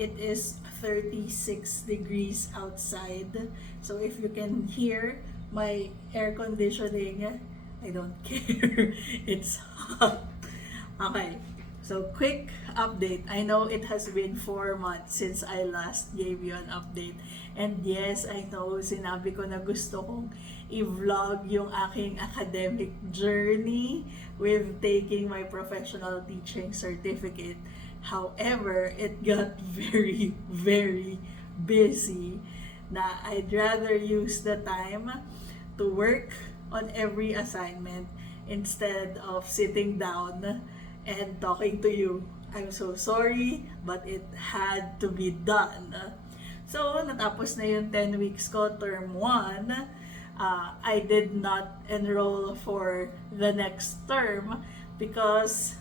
It is 36 degrees outside. So if you can hear my air conditioning, I don't care. It's hot. Okay. So quick update. I know it has been 4 months since I last gave you an update. And yes, I know sinabi ko na gusto kong i-vlog yung aking academic journey with taking my professional teaching certificate. However, it got very, very busy na I'd rather use the time to work on every assignment instead of sitting down and talking to you. I'm so sorry, but it had to be done. So, natapos na yung 10 weeks ko, term 1. I did not enroll for the next term because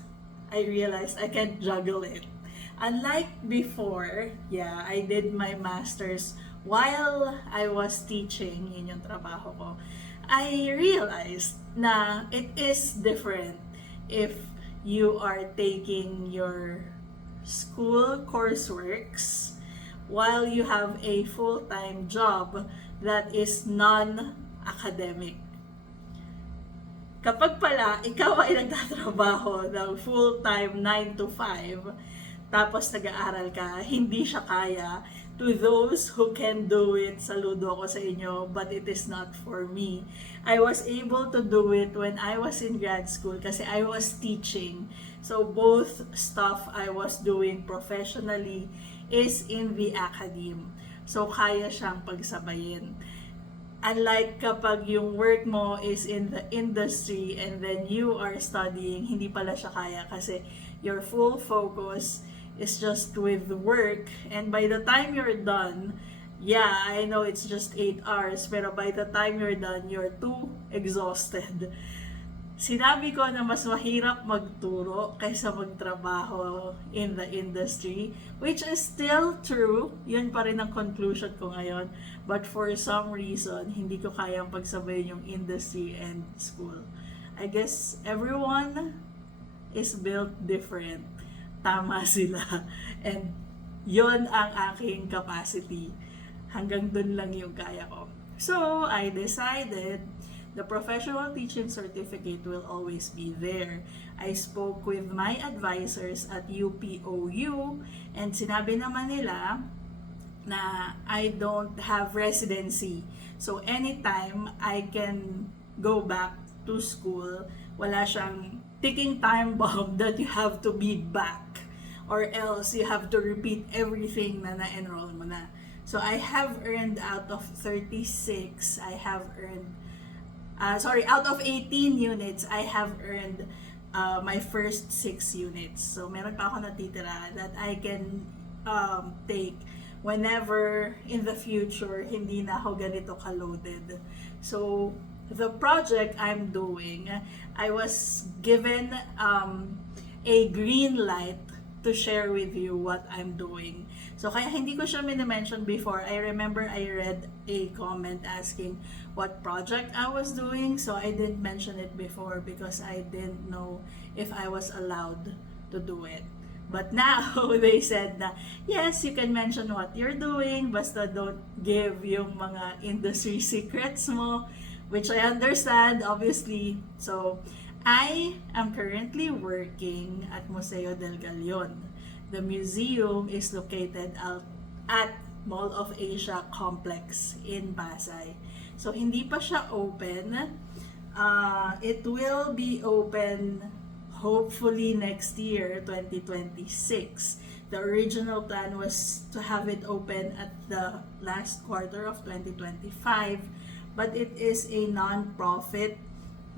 I realized I can't juggle it. Unlike before, yeah, I did my master's while I was teaching, yun yung trabaho ko. I realized na it is different if you are taking your school courseworks while you have a full-time job that is non-academic. Kapag pala, ikaw ay nagtatrabaho ng full-time 9 to 5, tapos nag-aaral ka, hindi siya kaya. To those who can do it, saludo ako sa inyo, but it is not for me. I was able to do it when I was in grad school kasi I was teaching. So both stuff I was doing professionally is in the academe. So kaya siyang pagsabayin. Unlike kapag yung work mo is in the industry and then you are studying, hindi pala siya kaya kasi your full focus is just with work, and by the time you're done, yeah, I know it's just 8 hours, pero by the time you're done, you're too exhausted. Sinabi ko na mas mahirap magturo kaysa magtrabaho in the industry, which is still true. Yun pa rin ang conclusion ko ngayon. But for some reason, hindi ko kayang pagsabayin yung industry and school. I guess everyone is built different. Tama sila. And yon ang aking capacity. Hanggang dun lang yung kaya ko. So, I decided the professional teaching certificate will always be there. I spoke with my advisors at UPOU and sinabi naman nila na I don't have residency. So, anytime I can go back to school, wala siyang ticking time bomb that you have to be back or else you have to repeat everything na na-enroll mo na. So I have earned out of 36, I have earned, out of 18 units, I have earned my first 6 units. So meron pa ako natitira that I can take whenever in the future hindi na ako ganito ka-loaded. So the project I'm doing, I was given a green light to share with you what I'm doing. So kaya hindi ko siya minimension before. I remember I read a comment asking what project I was doing. So I didn't mention it before because I didn't know if I was allowed to do it. But now, they said na, yes, you can mention what you're doing, basta don't give yung mga industry secrets mo, which I understand, obviously. So, I am currently working at Museo del Galion. The museum is located at Mall of Asia Complex in Pasay. So, hindi pa siya open. It will be open hopefully next year, 2026. The original plan was to have it open at the last quarter of 2025, but it is a non-profit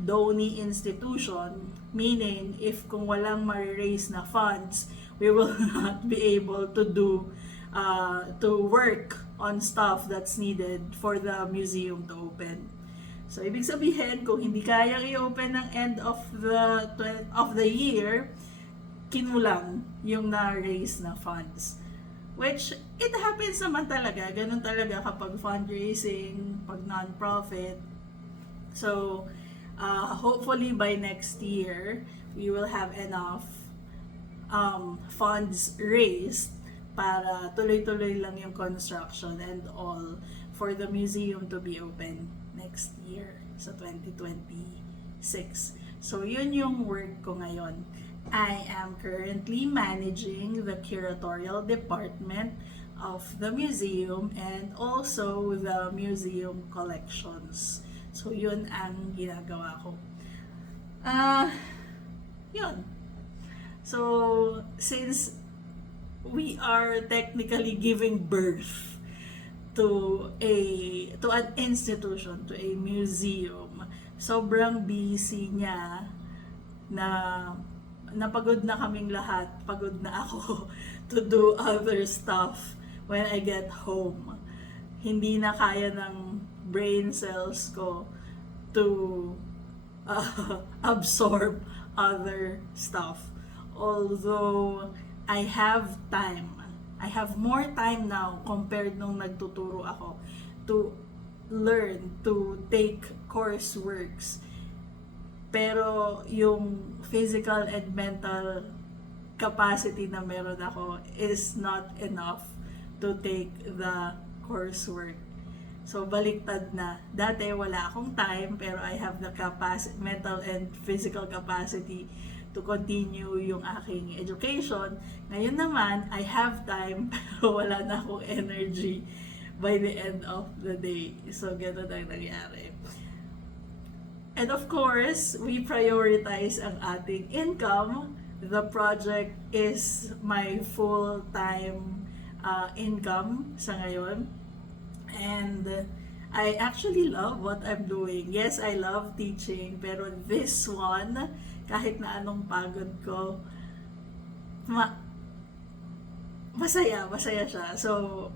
donee institution, meaning if kung walang ma-raise na funds, we will not be able to to work on stuff that's needed for the museum to open. So, ibig sabihin, kung hindi kayang i-open ng end of the year, kinulang yung na-raise na funds. Which, it happens naman talaga. Ganun talaga kapag fundraising, pag non-profit. So, hopefully by next year, we will have enough funds raised para tuloy-tuloy lang yung construction and all for the museum to be open next year sa 2026. So yun yung work ko ngayon. I am currently managing the curatorial department of the museum and also the museum collections. So yun ang ginagawa ko. Yun. So since we are technically giving birth to an institution, to a museum, sobrang busy niya na napagod na kaming lahat, pagod na ako to do other stuff when I get home. Hindi na kaya ng brain cells ko to absorb other stuff. Although I have time. I have more time now compared nung nagtuturo ako to learn, to take courseworks. Pero yung physical and mental capacity na meron ako is not enough to take the coursework. So baliktad na. Dati wala akong time pero I have the capacity, mental and physical capacity to continue yung aking education. Ngayon naman, I have time pero wala na akong energy by the end of the day. So ganun ang nangyari. And of course, we prioritize ang ating income. The project is my full-time income sa ngayon. And I actually love what I'm doing. Yes, I love teaching, pero this one, kahit na anong pagod ko, masaya siya. So,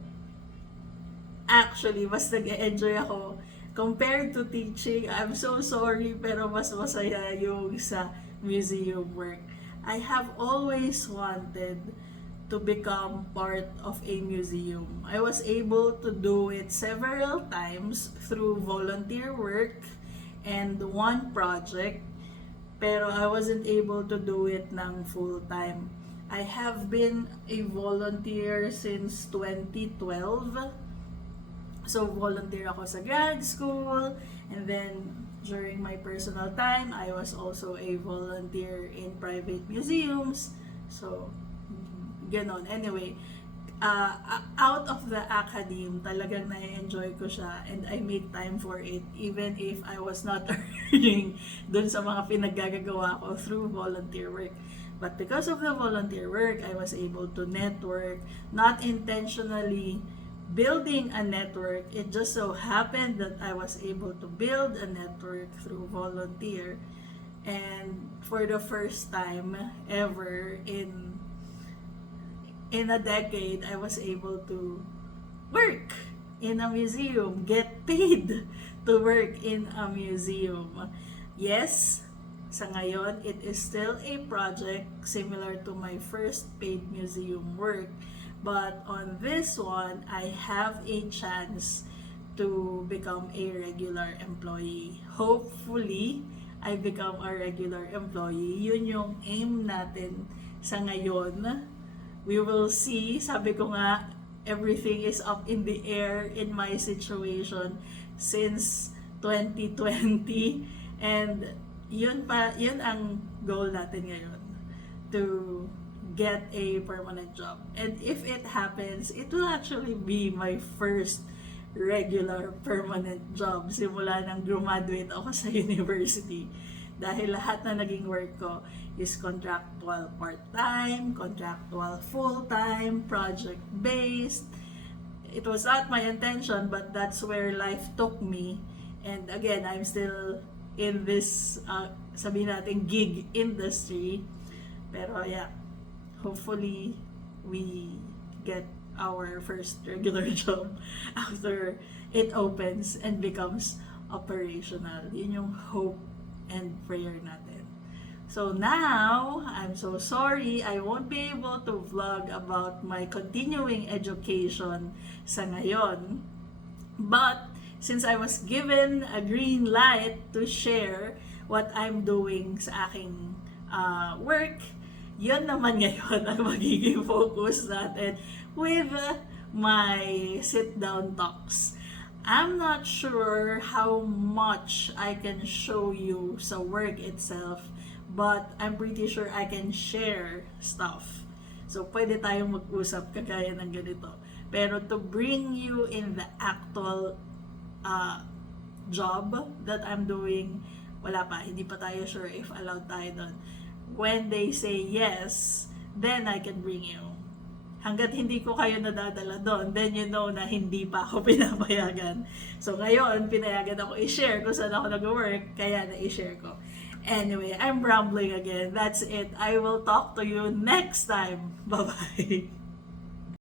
actually, mas nag-enjoy ako compared to teaching. I'm so sorry, pero mas masaya yung sa museum work. I have always wanted to become part of a museum. I was able to do it several times through volunteer work and one project, pero I wasn't able to do it ng full time. I have been a volunteer since 2012. So, volunteer ako sa grad school, and then during my personal time, I was also a volunteer in private museums. So, ganon. Anyway, out of the academe, talagang na-enjoy ko siya and I make time for it even if I was not earning dun sa mga pinaggagawa ko through volunteer work. But because of the volunteer work, I was able to network, not intentionally building a network. It just so happened that I was able to build a network through volunteer, and for the first time ever in a decade, I was able to work in a museum, get paid to work in a museum. Yes, sa ngayon, it is still a project similar to my first paid museum work. But on this one, I have a chance to become a regular employee. Hopefully, I become a regular employee. Yun yung aim natin sa ngayon. We will see. Sabi ko nga, everything is up in the air in my situation since 2020. And yun ang goal natin ngayon. To get a permanent job. And if it happens, it will actually be my first regular permanent job simula nang graduate ako sa university. Dahil lahat na naging work ko is contractual part-time, contractual full-time, project-based. It was not my intention, but that's where life took me. And again, I'm still in this, sabihin natin, gig industry. Pero yeah, hopefully, we get our first regular job after it opens and becomes operational. Yun yung hope and prayer natin. So now, I'm so sorry, I won't be able to vlog about my continuing education sa ngayon. But, since I was given a green light to share what I'm doing sa aking work, yun naman ngayon ang magiging focus natin with my sit-down talks. I'm not sure how much I can show you sa work itself, but I'm pretty sure I can share stuff. So, pwede tayong mag-usap kagaya ng ganito. Pero to bring you in the actual job that I'm doing, wala pa, hindi pa tayo sure if allowed tayo doon. When they say yes, then I can bring you. Hanggat hindi ko kayo nadadala doon, then you know na hindi pa ako pinapayagan. So ngayon, pinayagan ako i-share kung saan ako nag-work, kaya na-i-share ko. Anyway, I'm rambling again. That's it. I will talk to you next time. Bye-bye.